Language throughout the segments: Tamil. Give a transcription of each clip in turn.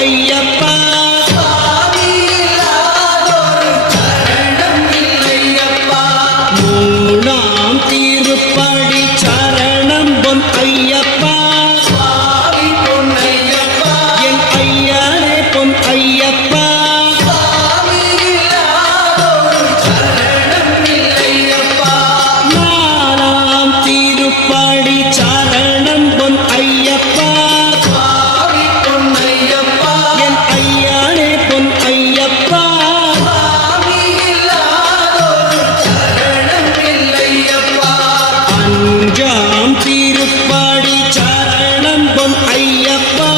ஐயப்பா மூணாம் திருப்படி சரணம் பொன் ஐயப்பா என் ஐயனே பொன் ஐயப்பா நாலாம் திருப்படி சரணம் பொன் ஐயப்பா என் ஐயனே பொன் ஐயப்பா அஞ்சாம் திருப்படி சரணம் பொன் ஐயப்பா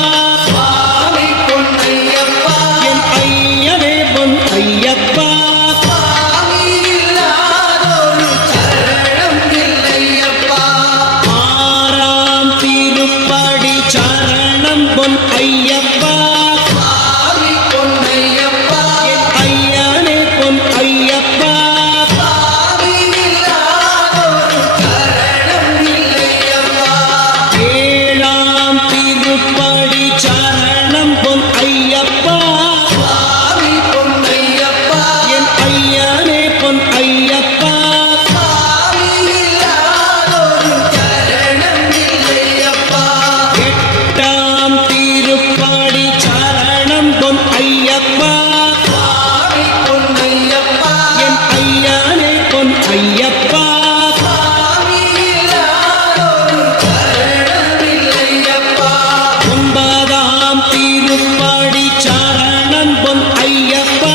என் ஐயனே பொன் ஐயப்பா ஆறாம் திருப்படி சரணம் பொன் ஐயப்பா என் ஐயனே பொன் ஐயப்பா ஏழாம் திருப்படி சரணம் பொன் ஐயப்பா என் ஐயனே பொன் ஐயப்பா எட்டாம் திருப்படி சரணம் பொன் ஐயப்பா என் ஐயனே பொன் ஐயப்பா ஒன்பதாம் திருப்படி சரணம் பொன் ஐயப்பா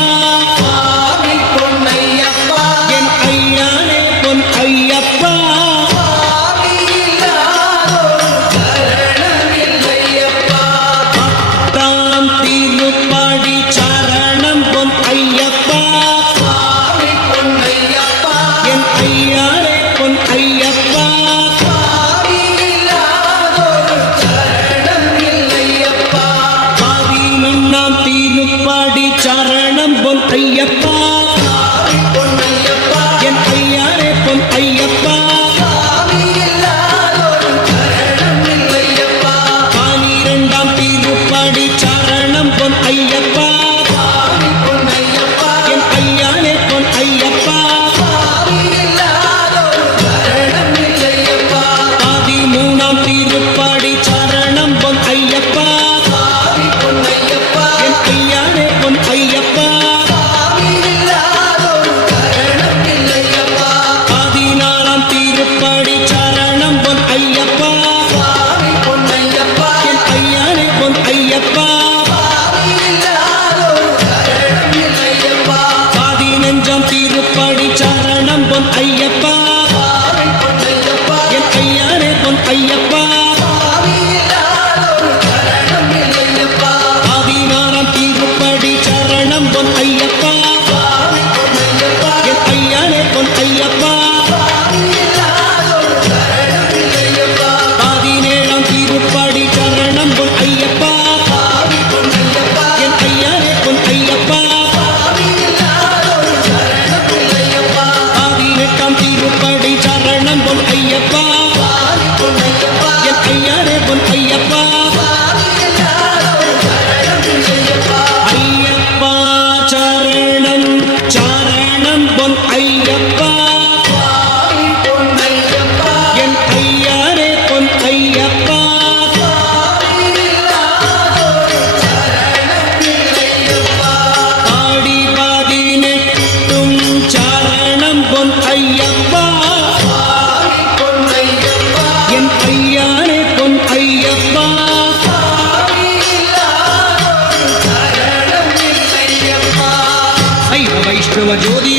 என் ஐயனே பொன் ஐயப்பா பத்தாம் திருப்படி சரணம் பொன் ஐயப்பா என் ஐயனே பொன் ஐயப்பா பதினொன்னாம் திருப்படி சரணம் பொன் ஐயப்பா என் ஐயனே பொன் ஐயப்பா பனிரெண்டாம் திருப்படி சரணம் பொன் ஐயப்பா என் ஐயனே பொன் ஐயப்பா பதிமூணாம் திருப்படி சரணம் பொன் ஐயப்பா என் ஐயனே பொன் ஐயப்பா பதினாலாம் திருப்படி சரணம் பொன் ஐயப்பா என் ஐயனே பொன் ஐயப்பா பதினஞ்சாம் திருப்படி சரணம் பொன் ஐயப்பா என் ஐயனே பொன் ஐயப்பா பதினாறாம் திருப்படி சரணம் பொன் ஐயப்பா என் ஐயனே பொன் ஐயப்பா பதினேழாம் திருப்படி சரணம் பொன் ஐயப்பா என் ஐயனே பொன் ஐயப்பா பதினெட்டாம் திருப்படி சரணம் பொன் ஐயப்பா என் ஐயனே பொன் ஐயப்பா ஐயப்பா சரணம் சரணம் பொன் ஐயப்பா என் ஐயனே பொன் ஐயப்பா ஆடி பதினெட்டும் சரணம் பொன் ஐயப்பா என் ஐயனே பொன் ஐயப்பா சைவ வைஷ்ணவ ஜோதி